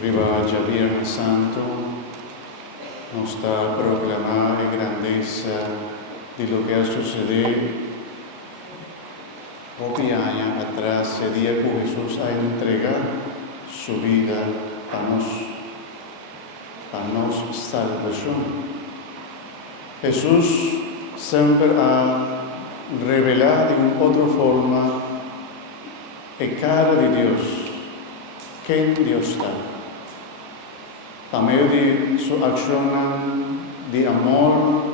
Rivolge Viernes Santo, nos dà a proclamare grandezza di lo que ha sucedido pochi años atrás, el día que Jesús ha entregado su vida a nos salvación. Jesús siempre ha revelado de otra forma la cara de Dios, quién Dios está. A medio de su acción de amor,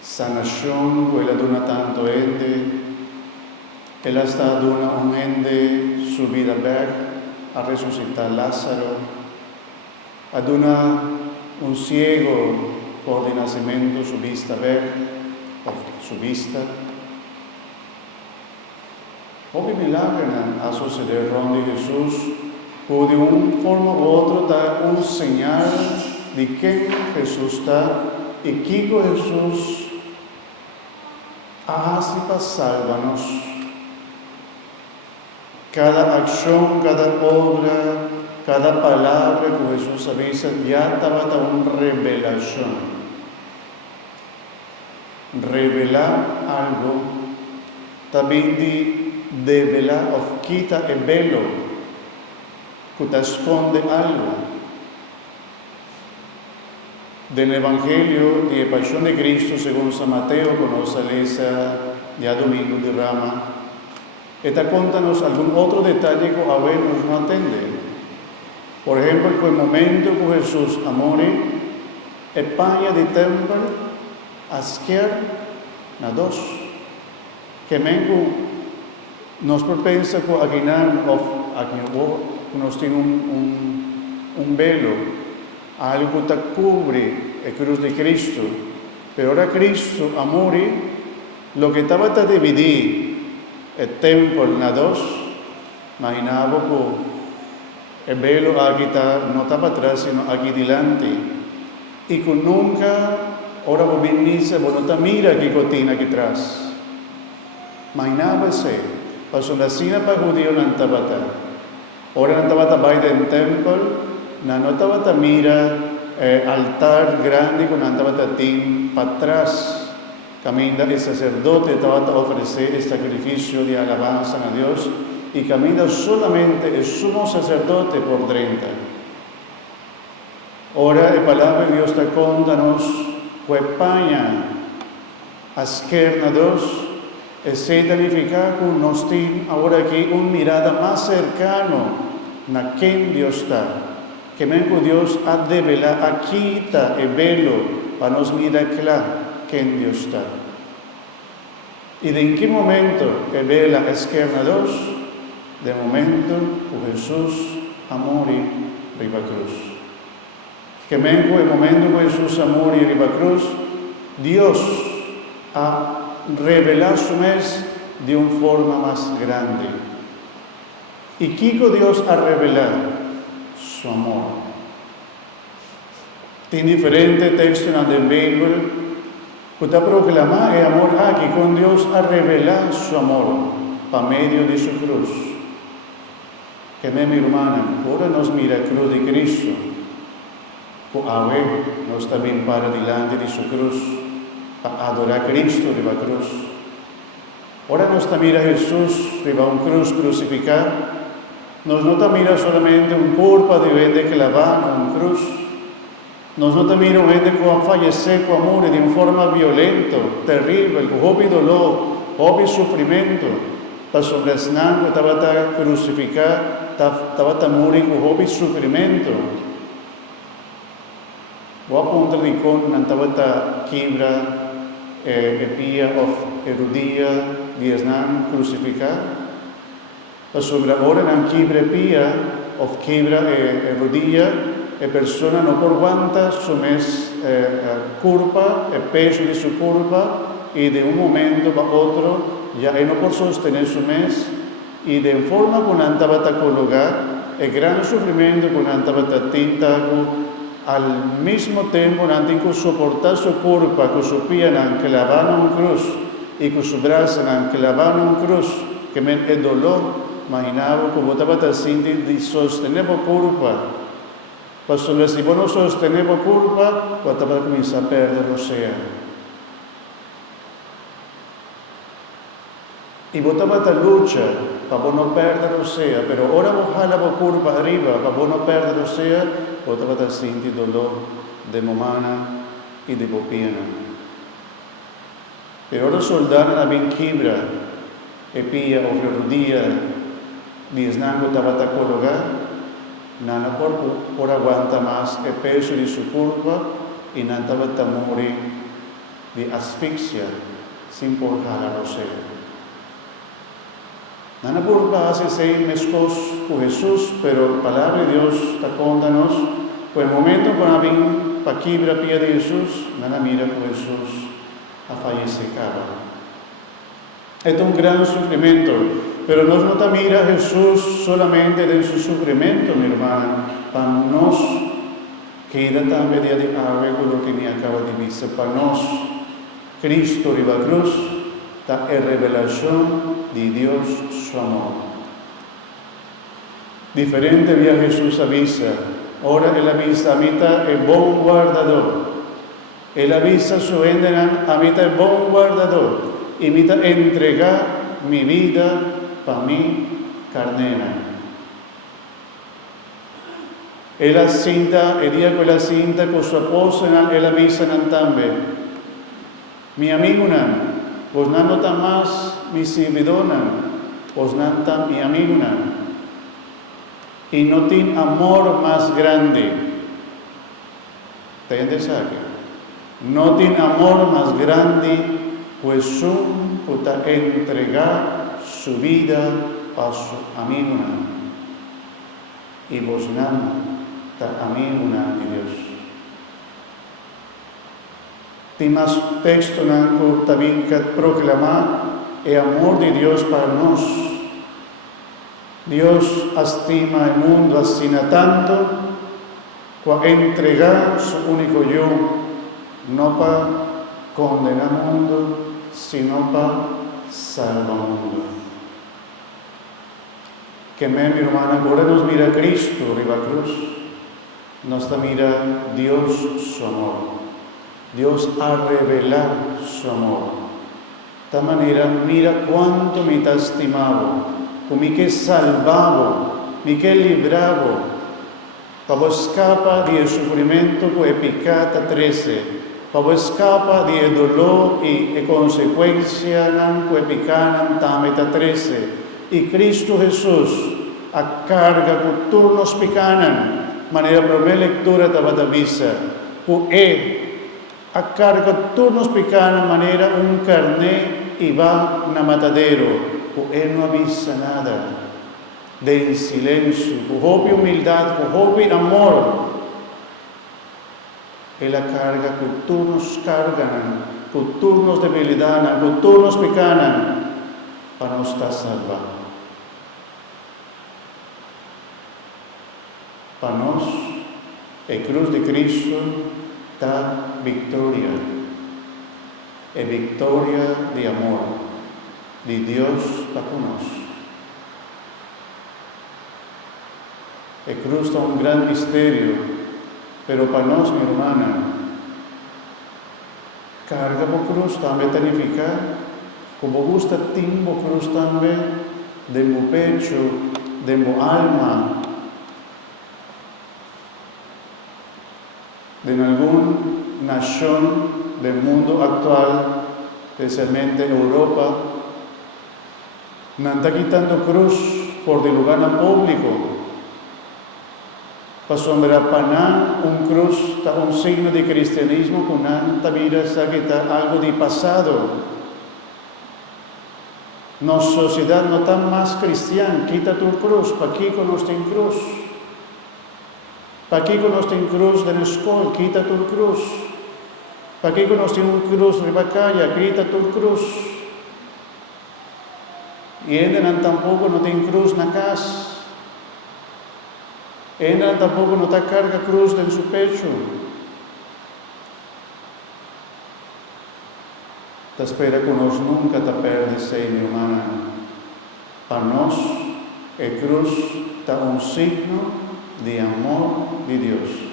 sanación, que Él dona tanto gente, Él está dando a un gente su vida ver, a resucitar Lázaro, a donar un ciego por de nacimiento su vista ver, su vista. Houve milagre a suceder onde Jesús puede de una forma u otra dar un señal de quién Jesús está y que Jesús hace para salvarnos. Cada acción, cada obra, cada palabra que Jesús avisa ya estaba una revelación. Revelar algo también de develar o quita el velo que te esconde algo. Del Evangelio de Pasión de Cristo según San Mateo, con nuestra lectura ya domingo de Rama, está contándonos algún otro detalle que a veces no atende. Por ejemplo, el momento que Jesús amore, España de templo, a izquierda, na dos, que nos propensa que aquí nos tiene un velo, algo que cubre la cruz de Cristo. Pero ahora Cristo, amore, lo que estaba a dividir el templo na dos, imaginaba que el velo aquí no estaba atrás, sino aquí delante. Y que nunca, ahora vos venís, vos no te mira aquí cotina aquí atrás. Imaginaba ese, pasó la cena para judío no estaba ahora no estaba baile en templo, no estaba mira altar grande, no estaba para atrás. Camina el sacerdote, estaba a ofrecer el sacrificio de alabanza a Dios y camina solamente el sumo sacerdote por 30. Ahora la palabra de Dios está contándonos que España, a izquierda dos, se significa que nos tiene ahora aquí una mirada más cercana a quien Dios está. Que Dios ha de velar, aquí está el velo para nos mirar claro quién Dios está. ¿Y de en qué momento el vela a izquierda dos? De momento que Jesús amor y riba cruz. Que el momento que Jesús amor y riba cruz, Dios ha revelar su mes de una forma más grande. ¿Y qué Dios ha revelado? Su amor. Tiene diferentes textos en la Biblia que está proclamado el amor aquí, con Dios ha revelado su amor por medio de su cruz. Que mi hermana, ahora nos mira la cruz de Cristo, que a ver, nos está bien para delante de su cruz, para adorar a Cristo de la cruz. Ahora nos mira Jesús de una cruz crucificada, nos no mira solamente un cuerpo de gente clavado en una cruz, nos no mira gente que ha fallecido con amor de una forma violenta, terrible, que hubo dolor, hubo sufrimiento, para sobre el sangue estaba crucificado, estaba morir con hubo sufrimiento. O a punto de con estaba quebra, pia of erudia diesnan crucificado. Sobre ahora nan quebra pia of quebra erudia persona no por aguanta su mes curva, el peso de su curva y de un momento para otro ya no por sostener su mes y de forma que no estaba a colocar el gran sufrimiento que no estaba a tinta al mismo tiempo no tiene que soportar su curva, que su pie no clavado en cruz y que su brazo no clavado en cruz, que el dolor, imaginaba que estaba a de sostener la curva Pastor, si vos no sostenemos culpa, vos te vas a comenzar a perder o sea. Y vos te vas a luchar para vos no perder o sea, pero ahora vos jala vos culpa arriba, para vos no perder o sea, vos te vas a sentir dolor de momana y de popina. Pero ahora soldar la bien quibra, epía o rodilla, biesnango te vas a colocar, nada por aguanta más el peso de su culpa y nada va a morir de asfixia sin por jalar o sea. Nada por hace 6 meses con Jesús, pero la palabra de Dios está contanos, pues el momento cuando vin para quibra pía de Jesús, nada mira con Jesús a fallecer cara. Es un gran sufrimiento, pero no te mira Jesús solamente de su sufrimiento, mi hermana, para nos queda también de ave con lo que me acaba de decir, para nos Cristo y la cruz está en revelación de Dios su amor. Diferente vía Jesús avisa, ahora él avisa, a mitad el buen guardador. Él avisa su enderan, a mitad el buen guardador, y mitad entregar mi vida para mi carnera. Él asinta, el día que él asinta con su apóstol, él avisa también. Mi amigo, vos no tan más mi servidona, vos no tan mi amigo. Y no tiene amor más grande. ¿Te entiendes aquí? No tiene amor más grande, pues un puta entregar su vida a su amigo. Y vos no tan amigo de Dios. Tiene más texto que también que proclamar el amor de Dios para nosotros. Dios estima el mundo así tanto, que entregar su único yo, no para condenar al mundo, sino para salvar al mundo. Que mi hermana, ahora nos mira Cristo de la cruz, nos mira Dios su amor. Dios ha revelado su amor. De esta manera, mira cuánto me está estimado, como me que salvado, me que librado, para escapar del sufrimiento que pecado 13, para escapar del dolor y consecuencia que pecado también 13. Y Cristo Jesús a carga con todos los pecados, manera primera lectura de la visa, que a carga todos los pecados, manera un carné y va na matadero. Él no avisa nada, de silencio, con propia humildad, con propio amor. Él la carga con todos nos cargan, con todos nos debilidad, con todos nos pecan, para nos estar salvado. Para nos, el cruz de Cristo da victoria, es victoria de amor. De Dios para con nosotros. El cruz es un gran misterio, pero para nosotros, mi hermana, carga por cruz también significa, como gusta timbo cruz también, de mi pecho, de mi alma, de alguna nación del mundo actual, especialmente Europa. No está quitando cruz por el lugar público. Para sombrar para un cruz, está un signo de cristianismo, con nanta vida que está algo de pasado. Nuestra sociedad no está más cristiana, quita tu cruz, para aquí con nuestra cruz. Para aquí con nuestra cruz de la escuela, quita tu cruz. Para aquí con nuestra cruz de la calle, quita tu cruz. Y él tampoco no tiene cruz en la casa. Él tampoco no está carga cruz en su pecho. Te espera que nos nunca te perdes, mi hermana. Para nos, el cruz está un signo de amor de Dios.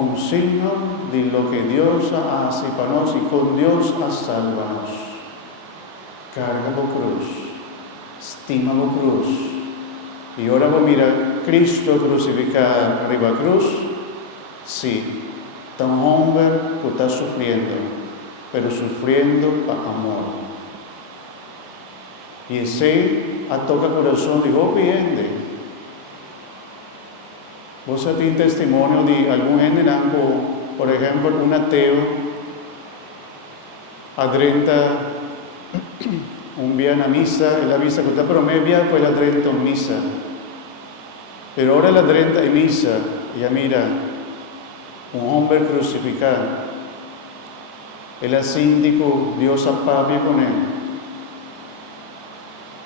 un signo de lo que Dios hace para nosotros y con Dios a salvarnos. Carga la cruz, estima la cruz. Y ahora voy a mirar Cristo crucificado arriba la cruz. Sí, está un hombre que está sufriendo, pero sufriendo por amor. Y ese toca el corazón de vos viendo. Vos tenés testimonio de algún gente, por ejemplo, un ateo, adrenta un día en la misa, y la misa que está promedia, pues la adrenta en misa. Pero ahora la adrenta en misa, y ya mira, un hombre crucificado. Él es síndico, Dios apapia con él.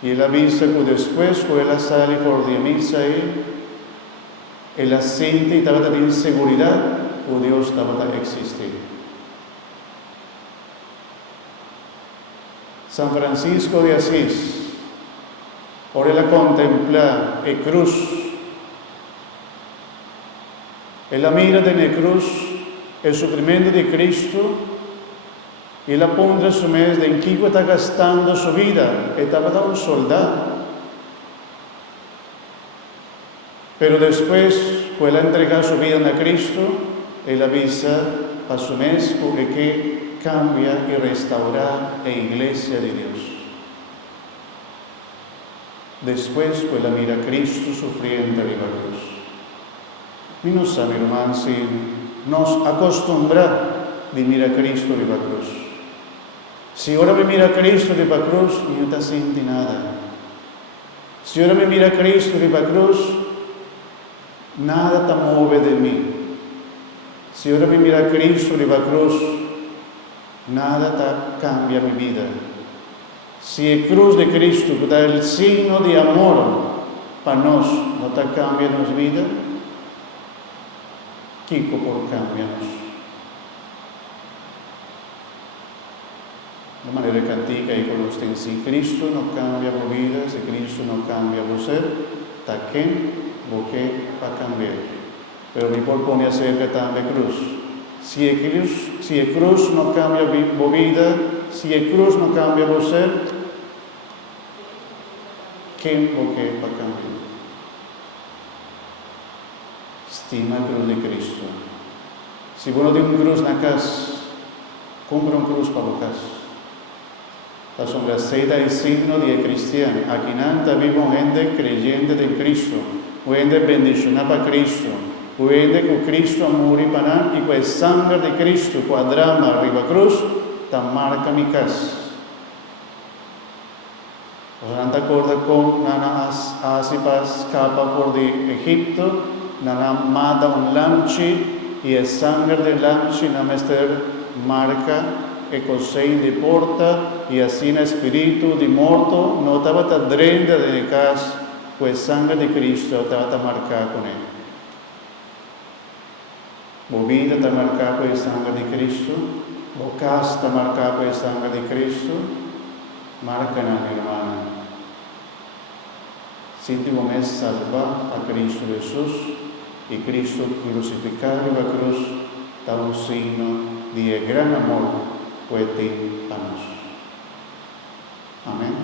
Y él avisa que después, cuando él sale por de misa, él siente y estaba teniendo seguridad que Dios estaba a existir. San Francisco de Asís, ahora él contempla la cruz. Él mira de la cruz el sufrimiento de Cristo y él apunta su mes de en qué está gastando su vida. Estaba un soldado. Pero después, cuando él entrega su vida a Cristo, él avisa a su mes que cambia y restaura la iglesia de Dios. Después, cuando él mira a Cristo sufriendo arriba la cruz. Y no sabe, hermano, si nos acostumbra de mirar a Cristo arriba la cruz. Si ahora me mira a Cristo arriba la cruz, no te siente nada. Si ahora me mira a Cristo arriba la cruz, nada te mueve de mí. Si ahora me mira a Cristo arriba la cruz, nada te cambia mi vida. Si la cruz de Cristo, que da el signo de amor para nosotros, no te cambia nuestra vida, ¿qué por cambiarnos? De manera cantica y con usted, si Cristo no cambia tu vida, si Cristo no cambia tu ser, ¿ta quién o qué va a cambiar? Pero me propone acerca también de cruz. Si la cruz no cambia tu vida, si la cruz no cambia tu ser, ¿quién o qué va a cambiar? Estima la cruz de Cristo. Si vos no tienes una cruz en la casa, compra una cruz para tu casa. La sombra seda el signo de cristiano. Aquí nanta vivo gente creyente en Cristo, gente bendicionada para Cristo, gente con Cristo amor y para y con el sangre de Cristo, con el drama arriba cruz, ta marca mi casa. ¿Os te acuerdas con Nana Asipas escapa por de Egipto? Nana mata un lanchi y el sangre del lanchi na mester marca e cosei de porta y así en espíritu de muerto no estaba tan drenda de casa, pues sangre de Cristo estaba tan marcada con él. Tu vida está marcada con el sangre de Cristo, tu casa está marcada con el sangre de Cristo, marca a mi hermana. Síntima mes salva a Cristo Jesús y Cristo crucificado en la cruz da un signo de gran amor. Puede a nosotros. Amén.